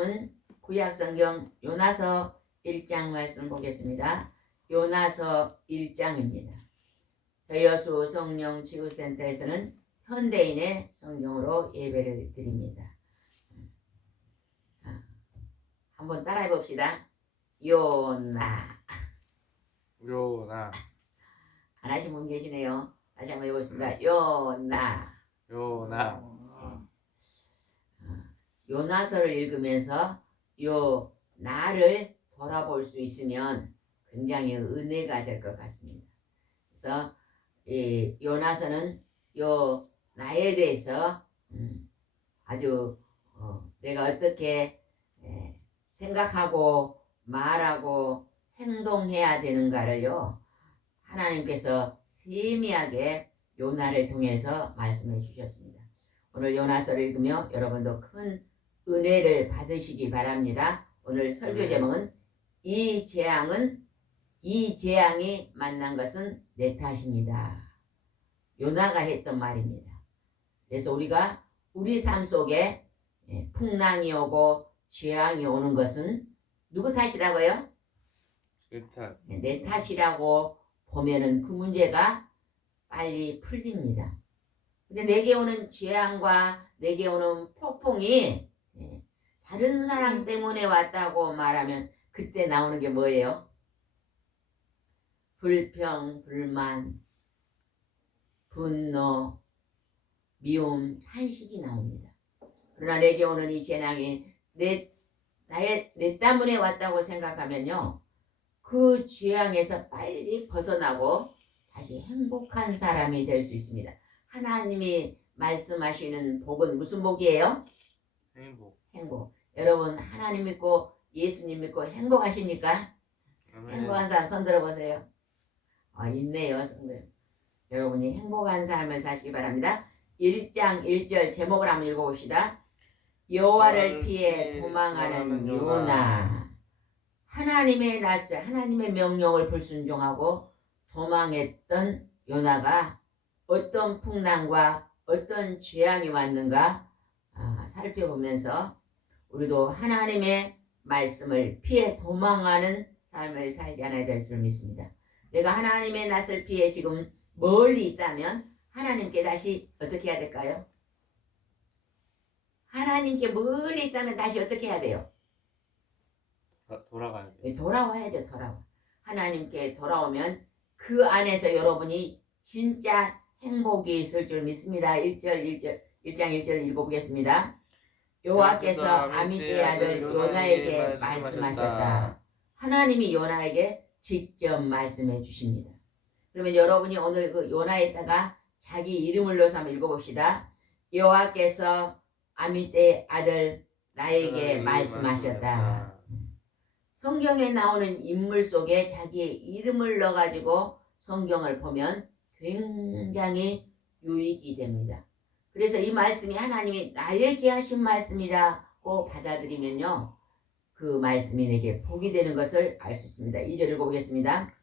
말씀은 구약성경 요나서 1장 말씀 보겠습니다. 요나서 1장입니다. 저여수 성령 치유센터에서는 현대인의 성경으로 예배를 드립니다. 한번 따라해 봅시다. 요나. 요나. 안 하신 분 계시네요. 다시 한번 해보겠습니다. 요나. 요나. 요나서를 읽으면서 요 나를 돌아볼 수 있으면 굉장히 은혜가 될 것 같습니다. 그래서 이 요나서는 요 나에 대해서 아주 내가 어떻게 생각하고 말하고 행동해야 되는가를요 하나님께서 세미하게 요나를 통해서 말씀해 주셨습니다. 오늘 요나서를 읽으며 여러분도 큰 은혜를 받으시기 바랍니다. 오늘 설교 제목은 이 재앙이 만난 것은 내 탓입니다. 요나가 했던 말입니다. 그래서 우리가 우리 삶 속에 풍랑이 오고 재앙이 오는 것은 누구 탓이라고요? 내 탓. 내 탓이라고 보면은 그 문제가 빨리 풀립니다. 근데 내게 오는 재앙과 내게 오는 폭풍이 다른 사람 때문에 왔다고 말하면 그때 나오는 게 뭐예요? 불평, 불만, 분노, 미움, 탄식이 나옵니다. 그러나 내게 오는 이 재앙이 내 때문에 왔다고 생각하면요. 그 재앙에서 빨리 벗어나고 다시 행복한 사람이 될 수 있습니다. 하나님이 말씀하시는 복은 무슨 복이에요? 행복. 여러분 하나님 믿고 예수님 믿고 행복하십니까? 행복한 사람 손 들어보세요. 있네요. 여러분이 행복한 삶을 사시기 바랍니다. 1장 1절 제목을 한번 읽어봅시다. 여호와를 피해 도망하는 요나. 하나님의 명령을 불순종하고 도망했던 요나가 어떤 풍랑과 어떤 재앙이 왔는가 살펴보면서 우리도 하나님의 말씀을 피해 도망하는 삶을 살지 않아야 될 줄 믿습니다. 내가 하나님의 낯을 피해 지금 멀리 있다면 하나님께 다시 어떻게 해야 될까요? 하나님께 멀리 있다면 다시 어떻게 해야 돼요? 돌아가야 돼. 돌아와야죠. 하나님께 돌아오면 그 안에서 여러분이 진짜 행복이 있을 줄 믿습니다. 1장 1절 읽어보겠습니다. 여호와께서 아미떼의 아들 요나에게 말씀하셨다. 하나님이 요나에게 직접 말씀해 주십니다. 그러면 여러분이 오늘 그 요나에다가 자기 이름을 넣어서 한번 읽어봅시다. 여호와께서 아미떼의 아들 나에게 말씀하셨다. 성경에 나오는 인물 속에 자기의 이름을 넣어가지고 성경을 보면 굉장히 유익이 됩니다. 그래서 이 말씀이 하나님이 나에게 하신 말씀이라고 받아들이면요. 그 말씀이 내게 복이 되는 것을 알 수 있습니다. 2절 읽어보겠습니다.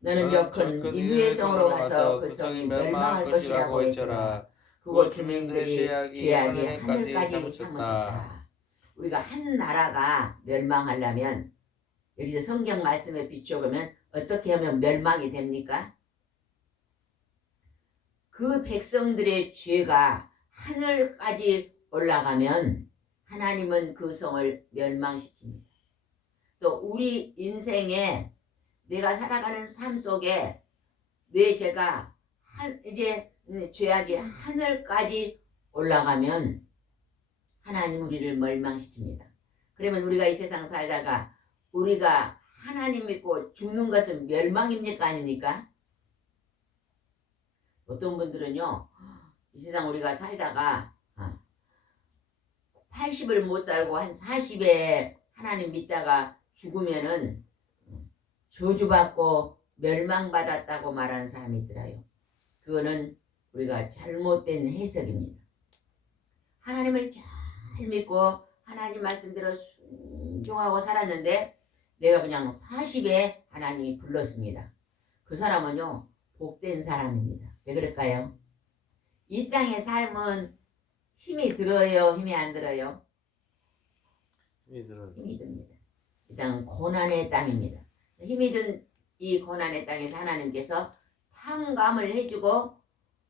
너는 저 큰 인류의 성으로 가서 그 성이 멸망할 것이라고 외쳐라. 그곳 주민들이 죄악이 하늘까지 사무쳤다. 우리가 한 나라가 멸망하려면 여기서 성경 말씀에 비춰보면 어떻게 하면 멸망이 됩니까? 그 백성들의 죄가 하늘까지 올라가면 하나님은 그 성을 멸망시킵니다. 또 우리 인생에 내가 살아가는 삶 속에 내 죄가 이제 죄악이 하늘까지 올라가면 하나님 우리를 멸망시킵니다. 그러면 우리가 이 세상 살다가 우리가 하나님 믿고 죽는 것은 멸망입니까? 아닙니까? 어떤 분들은요. 이 세상 우리가 살다가 80을 못 살고 한 40에 하나님 믿다가 죽으면은 저주받고 멸망받았다고 말하는 사람이 있더라요. 그거는 우리가 잘못된 해석입니다. 하나님을 잘 믿고 하나님 말씀대로 순종하고 살았는데 내가 그냥 40에 하나님이 불렀습니다. 그 사람은요 복된 사람입니다. 왜 그럴까요? 이 땅의 삶은 힘이 들어요? 힘이 안 들어요? 힘이 들어요. 힘이 듭니다. 이 땅은 고난의 땅입니다. 힘이 든 이 고난의 땅에서 하나님께서 탕감을 해주고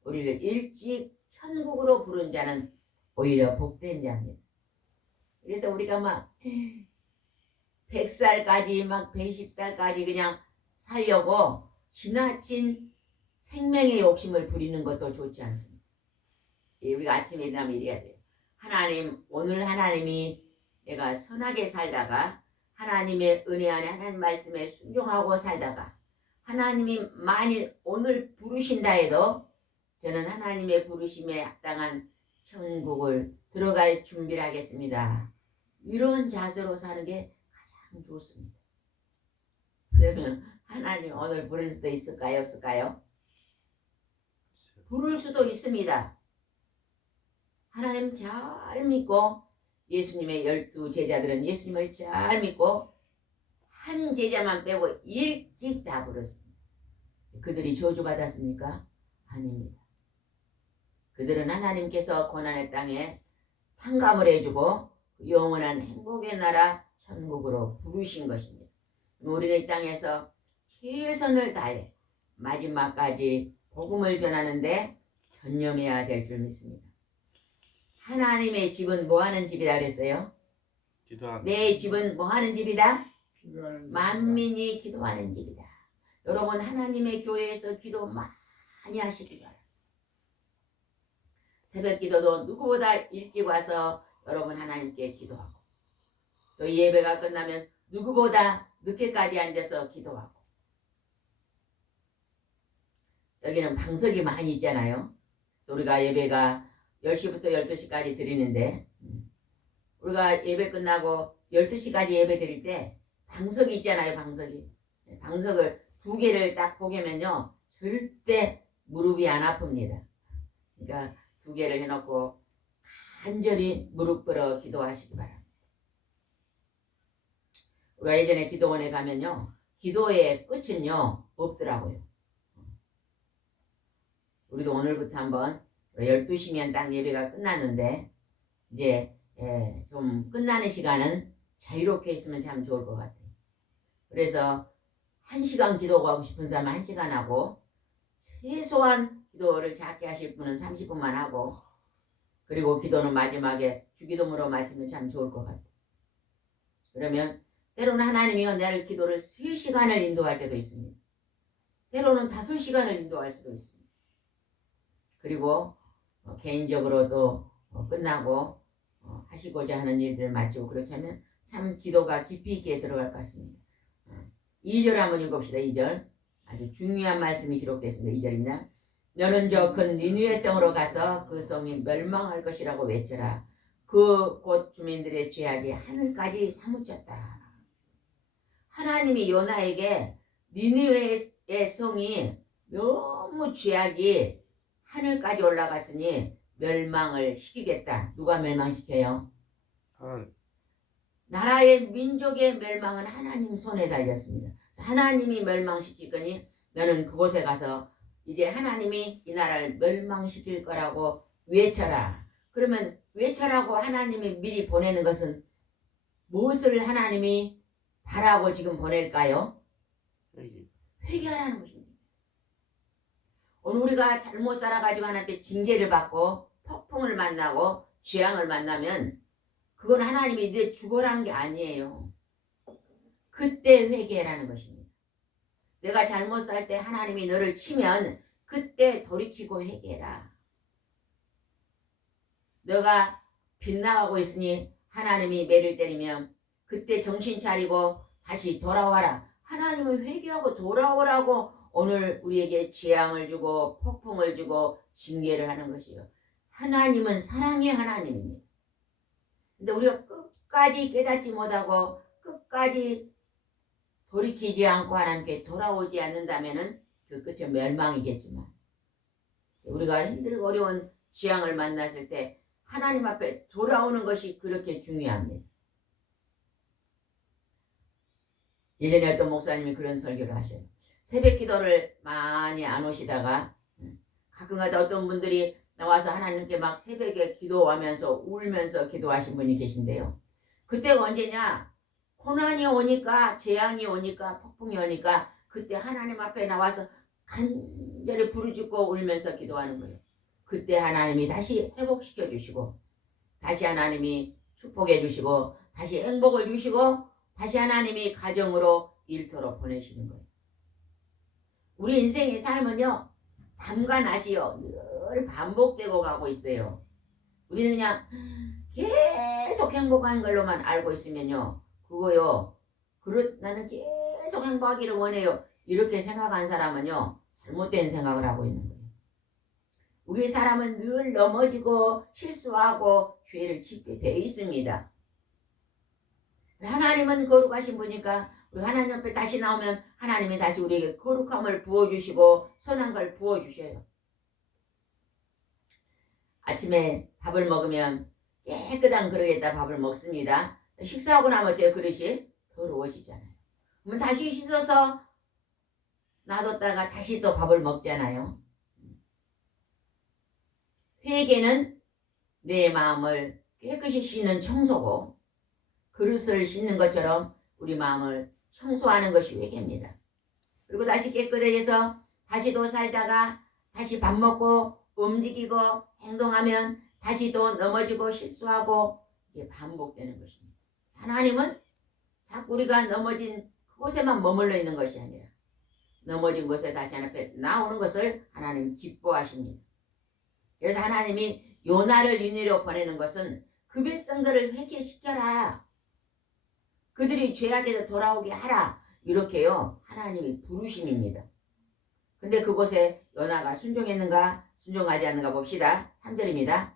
우리를 일찍 천국으로 부른 자는 오히려 복된 자입니다. 그래서 우리가 막 100살까지 막 120살까지 그냥 살려고 지나친 생명의 욕심을 부리는 것도 좋지 않습니다. 우리가 아침에 일어나면 이래야 돼요. 하나님, 오늘 하나님이 내가 선하게 살다가 하나님의 은혜 안에 하나님 말씀에 순종하고 살다가 하나님이 만일 오늘 부르신다 해도 저는 하나님의 부르심에 합당한 천국을 들어갈 준비를 하겠습니다. 이런 자세로 사는 게 가장 좋습니다. 그러면 하나님 오늘 부를 수도 있을까요? 없을까요? 부를 수도 있습니다. 하나님 잘 믿고 예수님의 12 제자들은 예수님을 잘 믿고 한 제자만 빼고 일찍 다 부르습니다. 그들이 저주받았습니까? 아닙니다. 그들은 하나님께서 고난의 땅에 탕감을 해주고 영원한 행복의 나라 천국으로 부르신 것입니다. 우리는 이 땅에서 최선을 다해 마지막까지 복음을 전하는데 전념해야 될 줄 믿습니다. 하나님의 집은 뭐하는 집이라 그랬어요? 기도하는. 내 집은 뭐하는 집이다? 기도하는 만민이 기도하는 집이다. 여러분 하나님의 교회에서 기도 많이 하시기 바랍니다. 새벽 기도도 누구보다 일찍 와서 여러분 하나님께 기도하고 또 예배가 끝나면 누구보다 늦게까지 앉아서 기도하고 여기는 방석이 많이 있잖아요. 우리가 예배가 10시부터 12시까지 드리는데 우리가 예배 끝나고 12시까지 예배 드릴 때 방석이 있잖아요. 방석을 2개를 딱 보게면요 절대 무릎이 안 아픕니다. 그러니까 2개를 해놓고 간절히 무릎 꿇어 기도하시기 바랍니다. 우리가 예전에 기도원에 가면요 기도의 끝은요 없더라고요. 우리도 오늘부터 한번 12시면 딱 예배가 끝났는데 이제 좀 끝나는 시간은 자유롭게 있으면 참 좋을 것 같아요. 그래서 1시간 기도하고 싶은 사람은 1시간 하고 최소한 기도를 작게 하실 분은 30분만 하고 그리고 기도는 마지막에 주기도문으로 마치면 참 좋을 것 같아요. 그러면 때로는 하나님이 나를 기도를 3시간을 인도할 때도 있습니다. 때로는 5시간을 인도할 수도 있습니다. 그리고 개인적으로 또 끝나고 하시고자 하는 일들을 마치고 그렇게 하면 참 기도가 깊이 있게 들어갈 것 같습니다. 2절 한번 읽읍시다. 2절 아주 중요한 말씀이 기록됐습니다. 2절입니다. 너는 저 큰 니느웨 성으로 가서 그 성이 멸망할 것이라고 외쳐라. 그 곳 주민들의 죄악이 하늘까지 사무쳤다. 하나님이 요나에게 니느웨의 성이 너무 죄악이 하늘까지 올라갔으니 멸망을 시키겠다. 누가 멸망시켜요? 나라의 민족의 멸망은 하나님 손에 달렸습니다. 하나님이 멸망시키거니 너는 그곳에 가서 이제 하나님이 이 나라를 멸망시킬 거라고 외쳐라. 그러면 외쳐라고 하나님이 미리 보내는 것은 무엇을 하나님이 바라고 지금 보낼까요? 회개하라는 것입니다. 오늘 우리가 잘못 살아가지고 하나님께 징계를 받고 폭풍을 만나고 재앙을 만나면 그건 하나님이 내 죽어라는 게 아니에요. 그때 회개라는 것입니다. 내가 잘못 살 때 하나님이 너를 치면 그때 돌이키고 회개라. 너가 빗나가고 있으니 하나님이 매를 때리면 그때 정신 차리고 다시 돌아와라. 하나님은 회개하고 돌아오라고 오늘 우리에게 재앙을 주고 폭풍을 주고 징계를 하는 것이요. 하나님은 사랑의 하나님입니다. 근데 우리가 끝까지 깨닫지 못하고 끝까지 돌이키지 않고 하나님께 돌아오지 않는다면은 그 끝은 멸망이겠지만 우리가 힘들고 어려운 재앙을 만났을 때 하나님 앞에 돌아오는 것이 그렇게 중요합니다. 예전에 어떤 목사님이 그런 설교를 하셔요. 새벽 기도를 많이 안 오시다가 가끔가다 어떤 분들이 나와서 하나님께 막 새벽에 기도하면서 울면서 기도하신 분이 계신데요. 그때가 언제냐? 고난이 오니까, 재앙이 오니까, 폭풍이 오니까 그때 하나님 앞에 나와서 간절히 부르짖고 울면서 기도하는 거예요. 그때 하나님이 다시 회복시켜 주시고, 다시 하나님이 축복해 주시고, 다시 행복을 주시고, 다시 하나님이 가정으로 일터로 보내시는 거예요. 우리 인생의 삶은요, 밤과 낮이요, 늘 반복되고 가고 있어요. 우리는 그냥 계속 행복한 걸로만 알고 있으면요, 그거요, 나는 계속 행복하기를 원해요, 이렇게 생각한 사람은요, 잘못된 생각을 하고 있는 거예요. 우리 사람은 늘 넘어지고 실수하고 죄를 짓게 돼 있습니다. 하나님은 거룩하신 분이니까 우리 하나님 앞에 다시 나오면 하나님이 다시 우리에게 거룩함을 부어주시고 선한 걸 부어주셔요. 아침에 밥을 먹으면 깨끗한 그릇에다 밥을 먹습니다. 식사하고 나면 제 그릇이 더러워지잖아요. 그러면 다시 씻어서 놔뒀다가 다시 또 밥을 먹잖아요. 회개는 내 마음을 깨끗이 씻는 청소고, 그릇을 씻는 것처럼 우리 마음을 청소하는 것이 회개입니다. 그리고 다시 깨끗해져서 다시 또 살다가 다시 밥 먹고 움직이고 행동하면 다시 또 넘어지고 실수하고, 이게 반복되는 것입니다. 하나님은 자꾸 우리가 넘어진 그곳에만 머물러 있는 것이 아니라 넘어진 곳에 다시 하나님 앞에 나오는 것을 하나님 기뻐하십니다. 그래서 하나님이 요나를 니느웨로 보내는 것은 그 백성들을 회개시켜라, 그들이 죄악에서 돌아오게 하라, 이렇게요 하나님이 부르심입니다. 근데 그곳에 요나가 순종했는가 순종하지 않는가 봅시다. 3절입니다.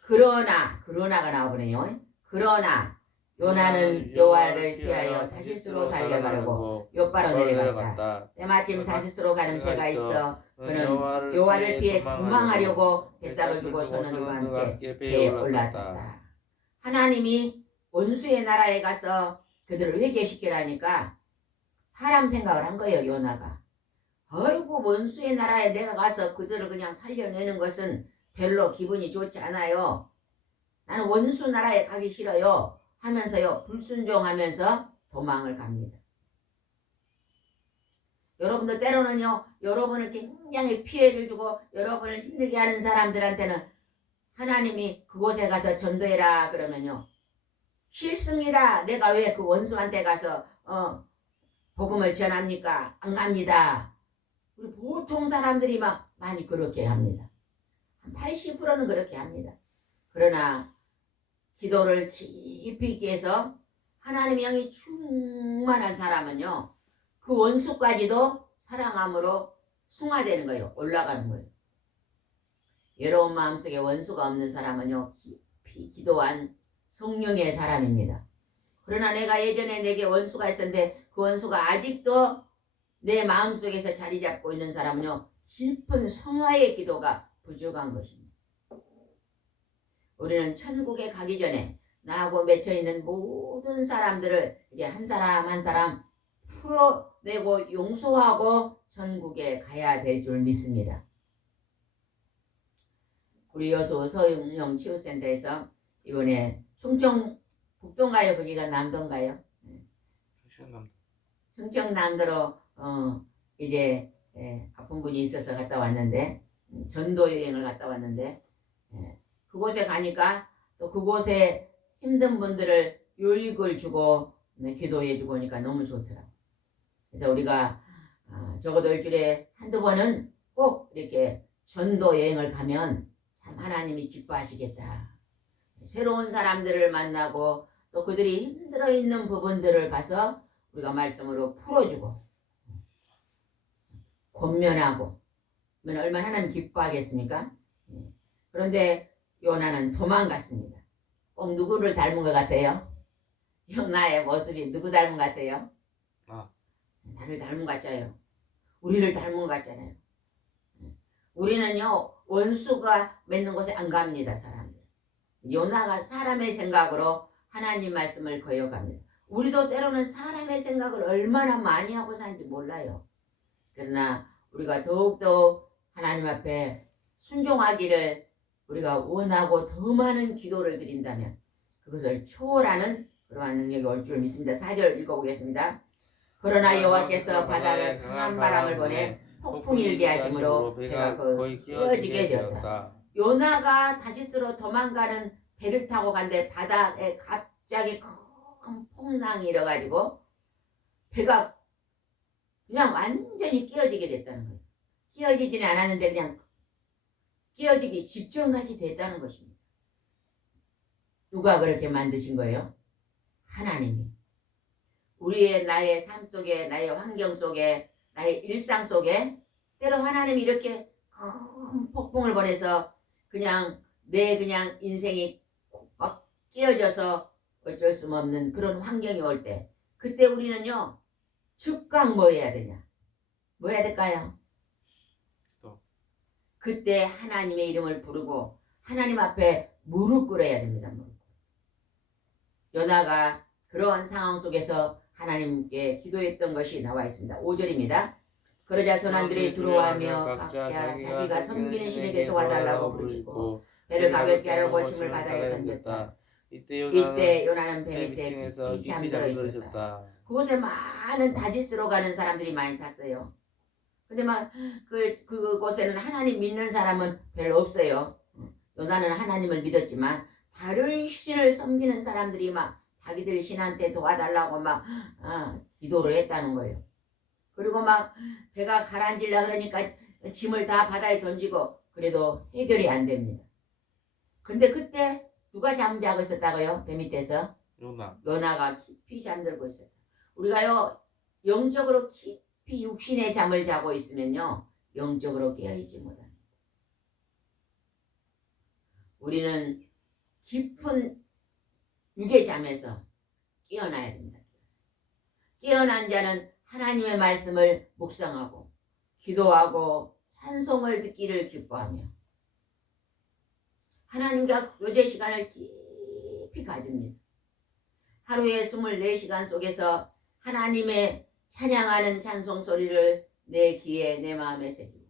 그러나가 나와보네요. 그러나 요나는 여호와를 피하여 다시스로 달려가려고 욥바로 내려갔다. 때마침 다시스로 가는 배가 있어 그는 여호와를 피해 도망하려고 뱃삭을 주고서는 그와 함께 배에 올라탔다. 하나님이 원수의 나라에 가서 그들을 회개시키라니까 사람 생각을 한 거예요. 요나가 아이고, 원수의 나라에 내가 가서 그들을 그냥 살려내는 것은 별로 기분이 좋지 않아요. 나는 원수 나라에 가기 싫어요 하면서요 불순종하면서 도망을 갑니다. 여러분도 때로는요, 여러분을 굉장히 피해를 주고 여러분을 힘들게 하는 사람들한테는 하나님이 그곳에 가서 전도해라 그러면요, 싫습니다. 내가 왜 그 원수한테 가서 복음을 전합니까? 안 갑니다. 우리 보통 사람들이 막 많이 그렇게 합니다. 한 80%는 그렇게 합니다. 그러나 기도를 깊이 있게 해서 하나님의 영이 충만한 사람은요, 그 원수까지도 사랑함으로 승화되는 거예요. 올라가는 거예요. 여러분 마음속에 원수가 없는 사람은요, 깊이 기도한 성령의 사람입니다. 그러나 내가 예전에 내게 원수가 있었는데 그 원수가 아직도 내 마음속에서 자리 잡고 있는 사람은요, 깊은 성화의 기도가 부족한 것입니다. 우리는 천국에 가기 전에 나하고 맺혀 있는 모든 사람들을 이제 한 사람 한 사람 풀어내고 용서하고 천국에 가야 될 줄 믿습니다. 우리 여수 서영령 치유센터에서 이번에 충청 북동가요? 거기가 남동가요? 충청남도로 이제 아픈 분이 있어서 갔다 왔는데, 전도 여행을 갔다 왔는데, 그곳에 가니까 또 그곳에 힘든 분들을 요익을 주고 기도해 주고 하니까 너무 좋더라고. 그래서 우리가 적어도 일주일에 한두 번은 꼭 이렇게 전도 여행을 가면 참 하나님이 기뻐하시겠다. 새로운 사람들을 만나고 또 그들이 힘들어 있는 부분들을 가서 우리가 말씀으로 풀어주고 권면하고 그러면 얼마나 하나님 기뻐하겠습니까? 그런데 요나는 도망갔습니다. 꼭 누구를 닮은 것 같아요? 요나의 모습이 누구 닮은 것 같아요? 나를 닮은 것 같아요. 우리를 닮은 것 같잖아요. 우리는요, 원수가 맺는 곳에 안 갑니다. 사람들. 요나가 사람의 생각으로 하나님 말씀을 거역합니다. 우리도 때로는 사람의 생각을 얼마나 많이 하고 사는지 몰라요. 그러나 우리가 더욱더 하나님 앞에 순종하기를 우리가 원하고 더 많은 기도를 드린다면 그것을 초월하는 그러한 능력이 올 줄 믿습니다. 4절 읽어보겠습니다. 그러나 여호와께서 바다에 강한 바람을 보내 폭풍이 일게 하심으로 배가 거의 깨어지게 되었다. 요나가 다시스로 도망가는 배를 타고 간데 바다에 갑자기 큰 풍랑이 일어가지고 배가 그냥 완전히 깨어지게 됐다는 거예요. 깨어지지는 않았는데 그냥 깨어지기 직전까지 됐다는 것입니다. 누가 그렇게 만드신 거예요? 하나님이. 우리의 나의 삶 속에, 나의 환경 속에, 나의 일상 속에 때로 하나님이 이렇게 큰 폭풍을 보내서 그냥 내 그냥 인생이 막 깨어져서 어쩔 수 없는 그런 환경이 올 때, 그때 우리는요 즉각 뭐 해야 되냐? 뭐 해야 될까요? 그때 하나님의 이름을 부르고 하나님 앞에 무릎 꿇어야 됩니다. 요나가 그러한 상황 속에서 하나님께 기도했던 것이 나와 있습니다. 5절입니다. 그러자 선원들이 들어와며 각자 자기가 섬기는 신에게 도와달라고 부르짖고 배를 가볍게 하려고 짐을 바다에 던졌다. 이때 요나는 배 밑에 깊이 잠들어 있었다. 그곳에 많은 다시스로 가는 사람들이 많이 탔어요. 근데 막 그곳에는 하나님 믿는 사람은 별로 없어요. 요나는 하나님을 믿었지만 다른 신을 섬기는 사람들이 막 자기들 신한테 도와달라고 막 기도를 했다는 거예요. 그리고 막 배가 가라앉으려 그러니까 짐을 다 바다에 던지고 그래도 해결이 안 됩니다. 근데 그때 누가 잠자고 있었다고요? 배 밑에서? 요나가 깊이 잠들고 있었다. 우리가요 영적으로 깊이 육신의 잠을 자고 있으면요 영적으로 깨어있지 못합니다. 우리는 깊은 육의 잠에서 깨어나야 됩니다. 깨어난 자는 하나님의 말씀을 묵상하고 기도하고 찬송을 듣기를 기뻐하며 하나님과 교제 시간을 깊이 가집니다. 하루에 24시간 속에서 하나님의 찬양하는 찬송 소리를 내 귀에 내 마음에 새기고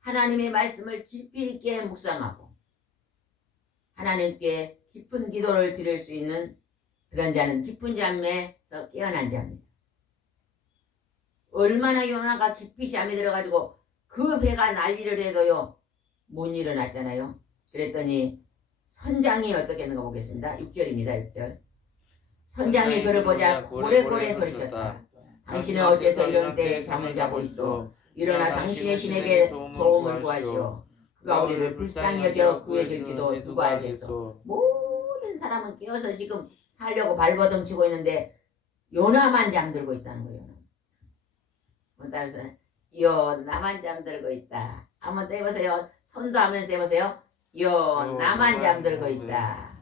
하나님의 말씀을 깊이 있게 묵상하고 하나님께 깊은 기도를 드릴 수 있는 그런 자는 깊은 잠에서 깨어난 자입니다. 얼마나 요나가 깊이 잠이 들어가지고 그 배가 난리를 해도요 못 일어났잖아요. 그랬더니 선장이 어떻게 했는가 보겠습니다. 6절입니다. 6절. 선장이 그를 보자 고래고래 소리쳤다. 당신은 어째서 이런 때에 잠을 자고 있어? 일어나 당신의 신에게 도움을 구하시오. 그가 우리를 불쌍히 여겨 구해줄지도 누가 알겠어. 모든 사람은 깨어서 지금 살려고 발버둥 치고 있는데 요나만 잠들고 있다는 거예요. 따라서 요나만 잠들고 있다. 한번 더 해보세요. 손도 하면서 해보세요. 요나만 잠들고 있다.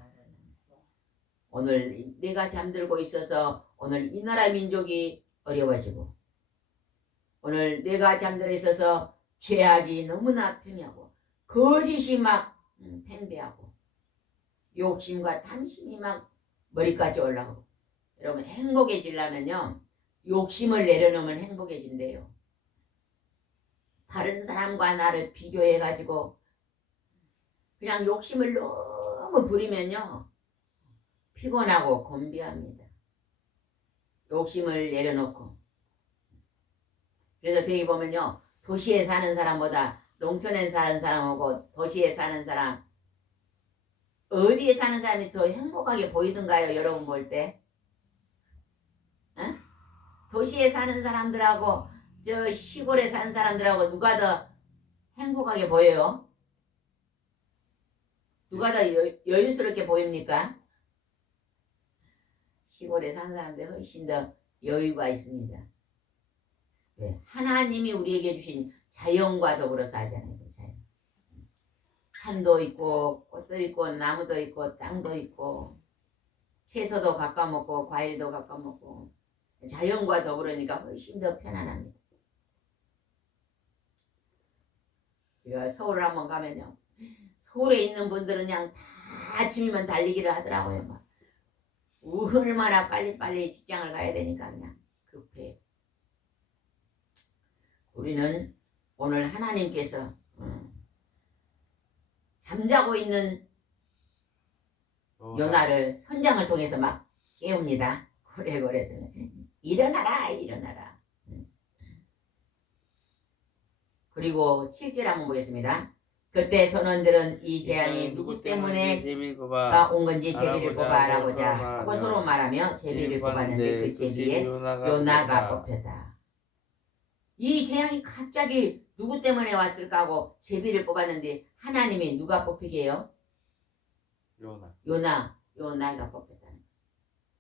오늘 내가 잠들고 있어서 오늘 이 나라 민족이 어려워지고 오늘 내가 잠들어 있어서 죄악이 너무나 팽하고 거짓이 막 팽배하고 욕심과 탐심이 막 머리까지 올라가고 여러분 행복해지려면요 욕심을 내려놓으면 행복해진대요. 다른 사람과 나를 비교해가지고 그냥 욕심을 너무 부리면요 피곤하고 곤비합니다. 욕심을 내려놓고 그래서 되게 보면요 도시에 사는 사람보다 농촌에 사는 사람하고 도시에 사는 사람 어디에 사는 사람이 더 행복하게 보이던가요? 여러분 볼 때? 응? 도시에 사는 사람들하고 저 시골에 사는 사람들하고 누가 더 행복하게 보여요? 누가 더 여유스럽게 보입니까? 시골에 사는 사람들 훨씬 더 여유가 있습니다. 왜? 하나님이 우리에게 주신 자연과 더불어 살잖아요. 자연. 산도 있고 꽃도 있고 나무도 있고 땅도 있고 채소도 깎아 먹고 과일도 깎아 먹고 자연과 더불으니까 훨씬 더 편안합니다. 우리가 서울을 한번 가면요. 서울에 있는 분들은 그냥 다 아침이면 달리기를 하더라고요. 막. 얼마나 빨리빨리 직장을 가야 되니까 그냥 급해요. 우리는 오늘 하나님께서 잠자고 있는 요나를 선장을 통해서 막 깨웁니다. 고래고래 일어나라 일어나라. 그리고 7절 한번 보겠습니다. 그때 선원들은 이 재앙이 누구 때문에 온 건지 제비를 뽑아 알아보자 하고 서로 말하며 제비를 뽑았는데 그 제비에 요나가 뽑혔다. 이 재앙이 갑자기 누구 때문에 왔을까 하고 제비를 뽑았는데 하나님이 누가 뽑히게 해요? 요나가 뽑혔다는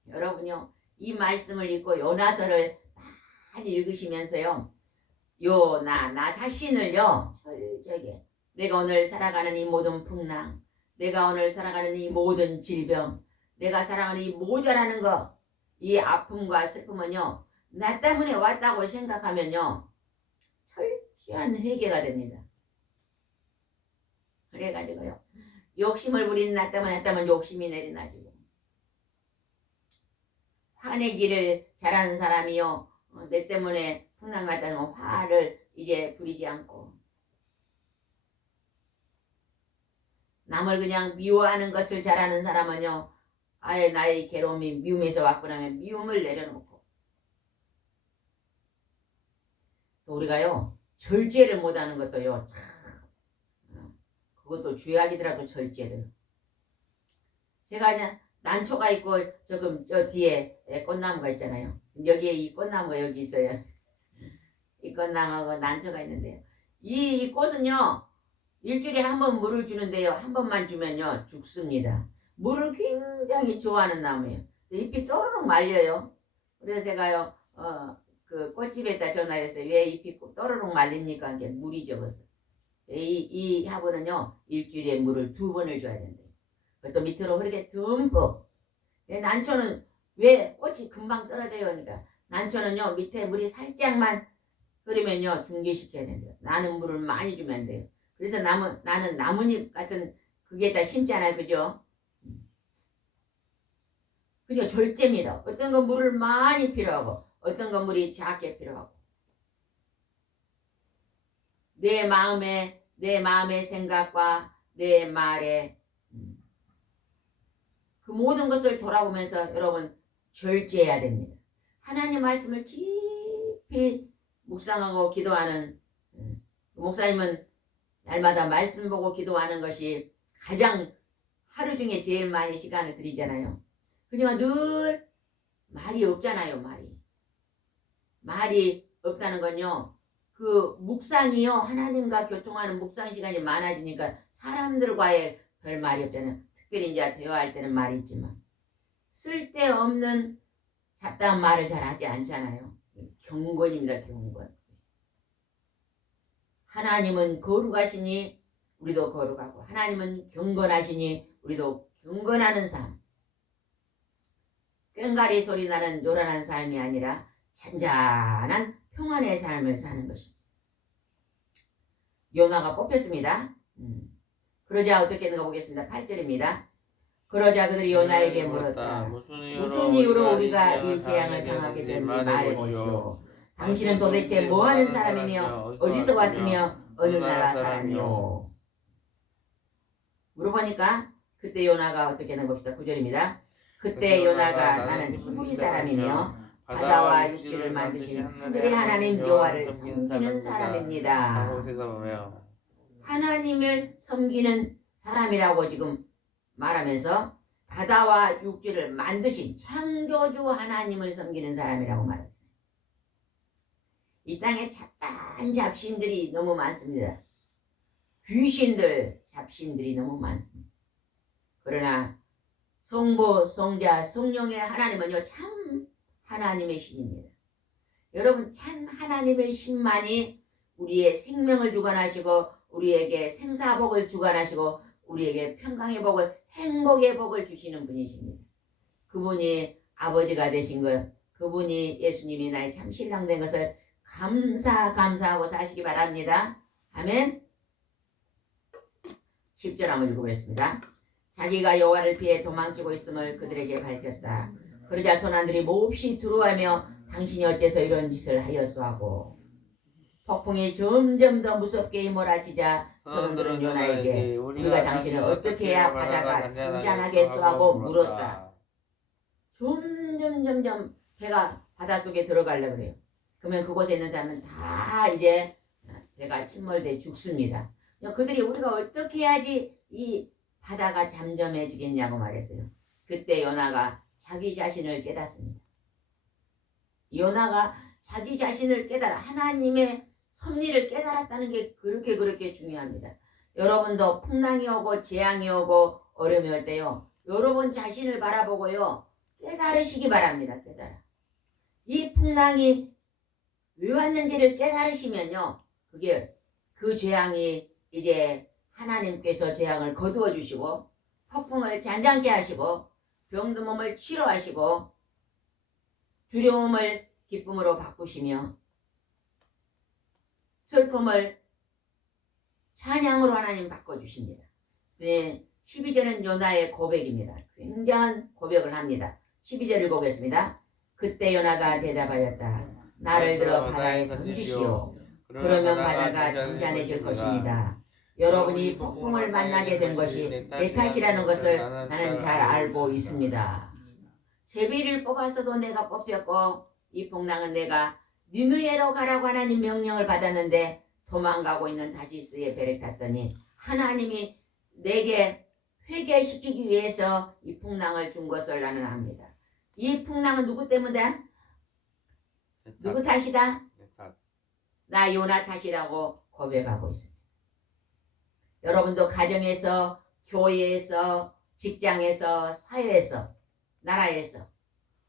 거예요. 여러분요, 이 말씀을 읽고 요나서를 많이 읽으시면서요, 나 자신을요 철저하게 내가 오늘 살아가는 이 모든 풍랑, 내가 오늘 살아가는 이 모든 질병, 내가 살아가는 이 모자라는 거, 이 아픔과 슬픔은요 나 때문에 왔다고 생각하면요 철저한 회개가 됩니다. 그래가지고요 욕심을 부리는 나 때문에 욕심이 내리나지고, 화내기를 잘하는 사람이요 내 때문에 풍랑 왔다면 화를 이제 부리지 않고, 남을 그냥 미워하는 것을 잘하는 사람은요 아예 나의 괴로움이 미움에서 왔구나 하면 미움을 내려놓고, 또 우리가요 절제를 못하는 것도요 참 그것도 죄악이더라고. 절제를 제가 그냥 난초가 있고 조금 저 뒤에 꽃나무가 있잖아요. 여기에 이 꽃나무가 여기 있어요. 이 꽃나무하고 난초가 있는데요, 이 꽃은요 일주일에 한 번 물을 주는데요 한 번만 주면요 죽습니다. 물을 굉장히 좋아하는 나무예요. 잎이 또르륵 말려요. 그래서 제가요 그 꽃집에다 전화해서 왜 잎이 또르륵 말립니까? 이게 물이 적어서. 이 화분은요 일주일에 물을 2번을 줘야 된대요. 그것도 밑으로 흐르게 듬뿍. 난초는 왜 꽃이 금방 떨어져요? 그러니까 난초는요 밑에 물이 살짝만 흐르면요 중기시켜야 된대요. 나는 물을 많이 주면 안 돼요. 그래서 나는 나뭇잎 같은 그게다 심잖아요. 그죠? 그죠? 절제입니다. 어떤 건 물을 많이 필요하고 어떤 건 물이 작게 필요하고, 내 마음의 생각과 내 말에 그 모든 것을 돌아보면서 여러분 절제해야 됩니다. 하나님 말씀을 깊이 묵상하고 기도하는 목사님은 날마다 말씀 보고 기도하는 것이 가장 하루 중에 제일 많이 시간을 들이잖아요. 그지만 늘 말이 없잖아요. 말이 없다는 건요 그 묵상이요 하나님과 교통하는 묵상 시간이 많아지니까 사람들과의 별 말이 없잖아요. 특별히 이제 대화할 때는 말이 있지만 쓸데없는 잡다한 말을 잘 하지 않잖아요. 경건입니다. 경건. 하나님은 거룩하시니 우리도 거룩하고, 하나님은 경건하시니 우리도 경건하는 삶, 꽹가리 소리 나는 요란한 삶이 아니라 잔잔한 평안의 삶을 사는 것입니다. 요나가 뽑혔습니다. 그러자 어떻게 했는가 보겠습니다. 8절입니다. 그러자 그들이 요나에게 물었다. 무슨 이유로 우리가 이 재앙을 당하게 됐는지 말해보시오. 당신은 도대체 뭐하는 사람이며 어디서 왔으며 어느 나라 사람이요? 물어보니까 그때 요나가 어떻게 했는가 봅시다. 9절입니다. 그때 요나가 나는 히브리 사람이며 바다와 육지를 만드신 하늘의 하나님 여호와를 섬기는 사람입니다. 하나님을 섬기는 사람이라고 지금 말하면서 바다와 육지를 만드신 창조주 하나님을 섬기는 사람이라고 말합니다. 이 땅에 잡다한 잡신들이 너무 많습니다. 귀신들, 잡신들이 너무 많습니다. 그러나 성부, 성자, 성령의 하나님은요 참 하나님의 신입니다. 여러분 참 하나님의 신만이 우리의 생명을 주관하시고 우리에게 생사복을 주관하시고 우리에게 평강의 복을, 행복의 복을 주시는 분이십니다. 그분이 아버지가 되신 것, 그분이 예수님이 나의 참 신랑 된 것을 감사하고 사시기 바랍니다. 아멘. 10절 한번 읽어보겠습니다. 자기가 여호와를 피해 도망치고 있음을 그들에게 밝혔다. 그러자 선원들이 몹시 두려워하며 당신이 어째서 이런 짓을 하였소 하고, 폭풍이 점점 더 무섭게 몰아치자 선원들은 요나에게 우리가 당신을 어떻게 해야 바다가 잔잔하겠소 하고 물었다. 점점 배가 바닷속에 들어가려고 그래요. 그러면 그곳에 있는 사람은 다 이제 배가 침몰돼 죽습니다. 그들이 우리가 어떻게 해야지 이 바다가 잠잠해지겠냐고 말했어요. 그때 요나가 자기 자신을 깨닫습니다. 요나가 자기 자신을 깨달아 하나님의 섭리를 깨달았다는 게 그렇게 중요합니다. 여러분도 풍랑이 오고 재앙이 오고 어려움이 올 때요. 여러분 자신을 바라보고요. 깨달으시기 바랍니다. 깨달아. 이 풍랑이 왜 왔는지를 깨달으시면요. 그게 그 재앙이 이제 하나님께서 재앙을 거두어 주시고 폭풍을 잔잔케 하시고 병든 몸을 치료하시고 두려움을 기쁨으로 바꾸시며 슬픔을 찬양으로 하나님 바꿔주십니다. 12절은 요나의 고백입니다. 굉장한 고백을 합니다. 12절 읽어보겠습니다. 그때 요나가 대답하였다. 나를 들어 바다에 던지시오. 그러면 바다가 잔잔해질 것입니다. 여러분이 폭풍을 만나게 된 것이 내 탓이라는 것을 나는 잘 알고 있습니다. 제비를 뽑았어도 내가 뽑혔고 이 풍랑은 내가 니느웨로 가라고 하나님 명령을 받았는데 도망가고 있는 다시스의 배를 탔더니 하나님이 내게 회개시키기 위해서 이 풍랑을 준 것을 나는 압니다. 이 풍랑은 누구 때문에? 누구 탓이다? 나 요나 탓이라고 고백하고 있습니다. 여러분도 가정에서, 교회에서, 직장에서, 사회에서, 나라에서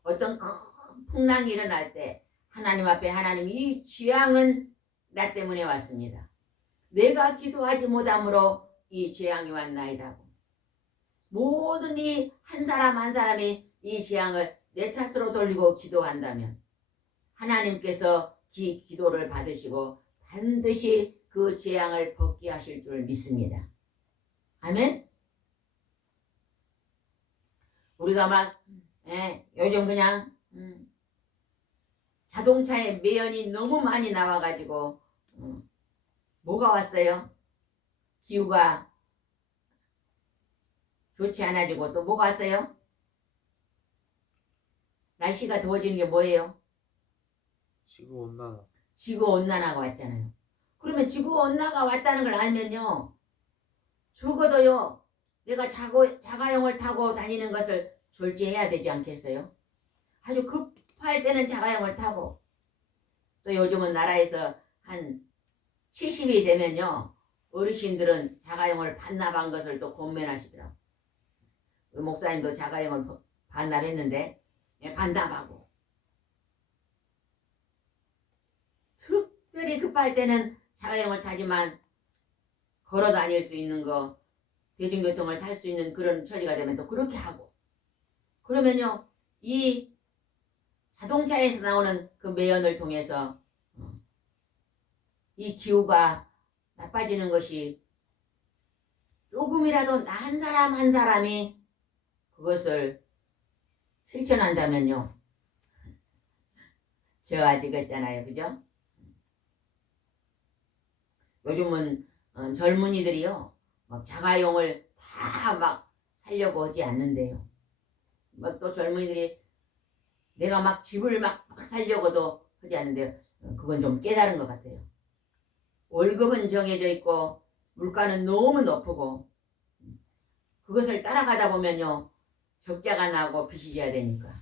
어떤 큰 풍랑이 일어날 때 하나님 앞에 하나님 이 재앙은 나 때문에 왔습니다. 내가 기도하지 못함으로 이 재앙이 왔나이다. 모든 이 한 사람 한 사람이 이 재앙을 내 탓으로 돌리고 기도한다면 하나님께서 기도를 받으시고 반드시 그 재앙을 벗게 하실 줄 믿습니다. 아멘. 우리가 막 요즘 그냥 자동차에 매연이 너무 많이 나와가지고 뭐가 왔어요? 기후가 좋지 않아지고 또 뭐가 왔어요? 날씨가 더워지는 게 뭐예요? 지구온난화. 지구온난화가 왔잖아요. 그러면 지구온난화가 왔다는 걸 알면요. 적어도요. 내가 자가용을 타고 다니는 것을 졸지해야 되지 않겠어요? 아주 급할 때는 자가용을 타고 또 요즘은 나라에서 한 70이 되면요. 어르신들은 자가용을 반납한 것을 또 권면하시더라고요. 우리 목사님도 자가용을 반납했는데 반납하고 특별히 급할 때는 자가용을 타지만 걸어 다닐 수 있는 거 대중교통을 탈 수 있는 그런 처지가 되면 또 그렇게 하고 그러면요 이 자동차에서 나오는 그 매연을 통해서 이 기후가 나빠지는 것이 조금이라도 나 한 사람 한 사람이 그것을 실천한다면요 저아지겠잖아요. 그죠? 요즘은 젊은이들이요 막 자가용을 다 막 살려고 하지 않는데요. 막 또 젊은이들이 내가 막 집을 막 살려고도 하지 않는데요. 그건 좀 깨달은 것 같아요. 월급은 정해져 있고 물가는 너무 높고 그것을 따라가다 보면요 적자가 나고 빚이 져야 되니까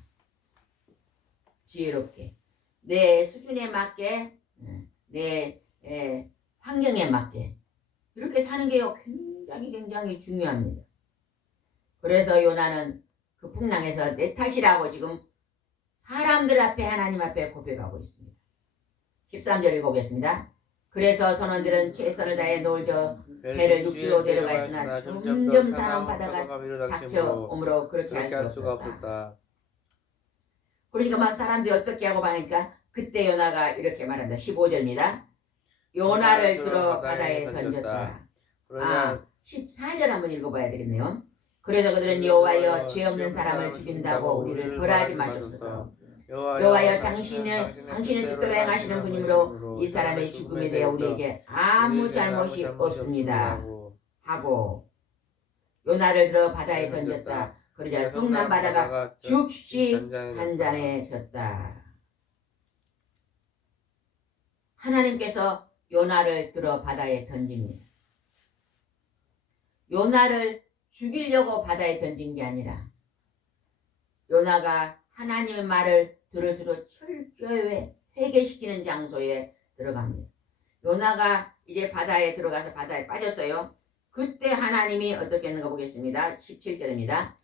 지혜롭게 내 수준에 맞게 내 환경에 맞게 이렇게 사는 게요 굉장히 중요합니다. 그래서 요나는 그 풍랑에서 내 탓이라고 지금 사람들 앞에 하나님 앞에 고백하고 있습니다. 13절 읽어보겠습니다. 그래서 선원들은 최선을 다해 노을저 배를 육지로 데려가 있으나 점점 상한 바다가 닥쳐오므로 그렇게 할 수 없었다. 그러니까 막 사람들이 어떻게 하고 하니까 그때 요나가 이렇게 말한다. 15절입니다. 요나를 들어 바다에 던졌다. 14절 한번 읽어봐야 되겠네요. 그래서 그들은 여호와여 죄 없는 사람을 죽인다고 우리를 벌하지 마소서. 여호와여 당신의 뜻대로 행하시는 분이므로 이 사람의 죽음에 대해 우리에게 아무 잘못이 없습니다 하고 요나를 들어 바다에 던졌다. 그러자 성난 바다가 즉시 한잔해졌다. 하나님께서 요나를 들어 바다에 던집니다. 요나를 죽이려고 바다에 던진 게 아니라 요나가 하나님의 말을 들을수록 철저히 회개시키는 장소에 들어갑니다. 요나가 이제 바다에 들어가서 바다에 빠졌어요. 그때 하나님이 어떻게 했는가 보겠습니다. 17절입니다.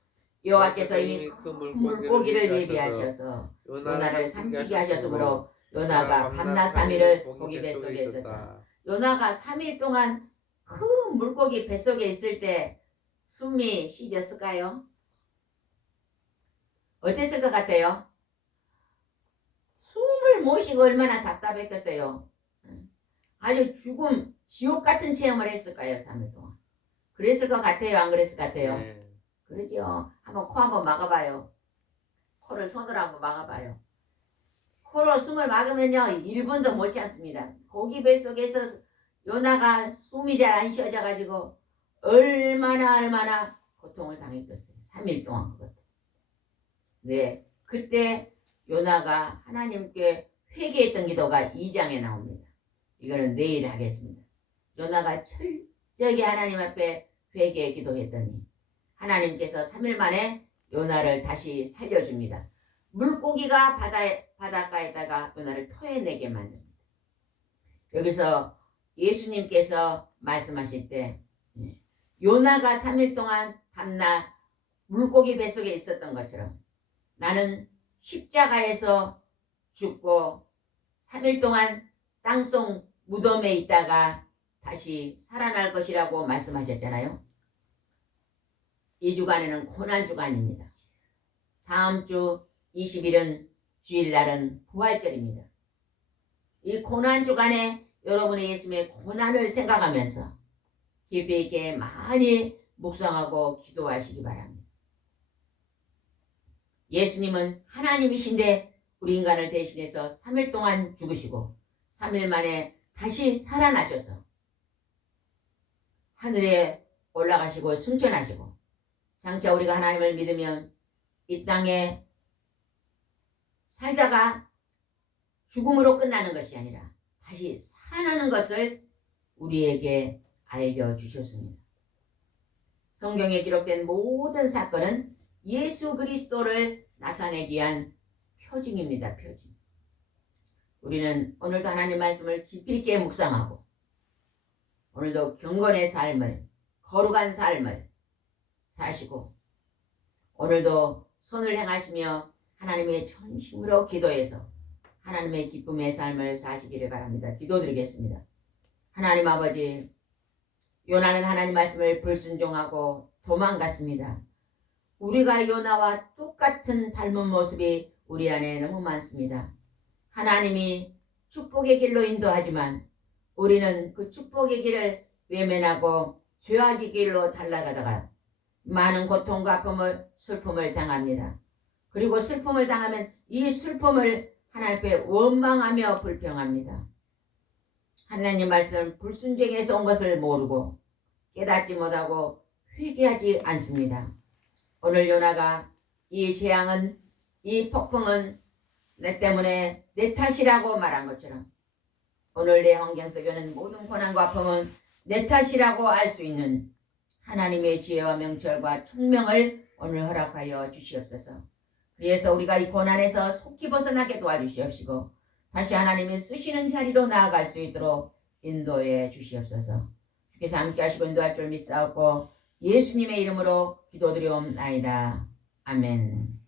여호와께서 이미 큰 물고기를 예비하셔서 요나를 삼키게 하셨으므로 요나가 밤낮 3일을 고기 뱃속에 있었다. 요나가 3일 동안 큰 물고기 뱃속에 있을 때 숨이 쉬졌을까요? 어땠을 것 같아요? 숨을 못 쉬고 얼마나 답답했겠어요. 아주 죽음, 지옥 같은 체험을 했을까요? 3일 동안. 그랬을 것 같아요? 안 그랬을 것 같아요? 네. 그러죠. 한번 코 한번 막아봐요. 코를 손으로 한번 막아봐요. 코로 숨을 막으면요 1분도 못 참습니다. 고기 뱃속에서 요나가 숨이 잘 안 쉬어져가지고 얼마나 고통을 당했겠어요. 3일 동안 그것도. 네, 그때 요나가 하나님께 회개했던 기도가 2장에 나옵니다. 이거는 내일 하겠습니다. 요나가 철저히 하나님 앞에 회개 기도했더니 하나님께서 3일 만에 요나를 다시 살려줍니다. 물고기가 바닷가에다가 요나를 토해내게 만듭니다. 여기서 예수님께서 말씀하실 때 요나가 3일 동안 밤낮 물고기 뱃속에 있었던 것처럼 나는 십자가에서 죽고 3일 동안 땅속 무덤에 있다가 다시 살아날 것이라고 말씀하셨잖아요. 이 주간에는 고난주간입니다. 다음 주 20일은 주일날은 부활절입니다. 이 고난주간에 여러분의 예수님의 고난을 생각하면서 깊이 있게 많이 묵상하고 기도하시기 바랍니다. 예수님은 하나님이신데 우리 인간을 대신해서 3일 동안 죽으시고 3일 만에 다시 살아나셔서 하늘에 올라가시고 승천하시고 장차 우리가 하나님을 믿으면 이 땅에 살다가 죽음으로 끝나는 것이 아니라 다시 살아나는 것을 우리에게 알려주셨습니다. 성경에 기록된 모든 사건은 예수 그리스도를 나타내기 위한 표징입니다. 표징. 우리는 오늘도 하나님 말씀을 깊이 있게 묵상하고 오늘도 경건의 삶을 거룩한 삶을 사시고 오늘도 선을 행하시며 하나님의 전심으로 기도해서 하나님의 기쁨의 삶을 사시기를 바랍니다. 기도드리겠습니다. 하나님 아버지, 요나는 하나님 말씀을 불순종하고 도망갔습니다. 우리가 요나와 똑같은 닮은 모습이 우리 안에 너무 많습니다. 하나님이 축복의 길로 인도하지만 우리는 그 축복의 길을 외면하고 죄악의 길로 달려가다가 많은 고통과 아픔을 슬픔을 당합니다. 그리고 슬픔을 당하면 이 슬픔을 하나님 앞에 원망하며 불평합니다. 하나님 말씀 불순종해서 온 것을 모르고 깨닫지 못하고 회개하지 않습니다. 오늘 요나가 이 재앙은 이 폭풍은 내 때문에 내 탓이라고 말한 것처럼 오늘 내 환경 속에는 모든 고난과 아픔은 내 탓이라고 알 수 있는 하나님의 지혜와 명철과 총명을 오늘 허락하여 주시옵소서. 그래서 우리가 이 고난에서 속히 벗어나게 도와주시옵시고 다시 하나님이 쓰시는 자리로 나아갈 수 있도록 인도해 주시옵소서. 주께서 함께 하시고 인도할 줄 믿사옵고 예수님의 이름으로 기도드리옵나이다. 아멘.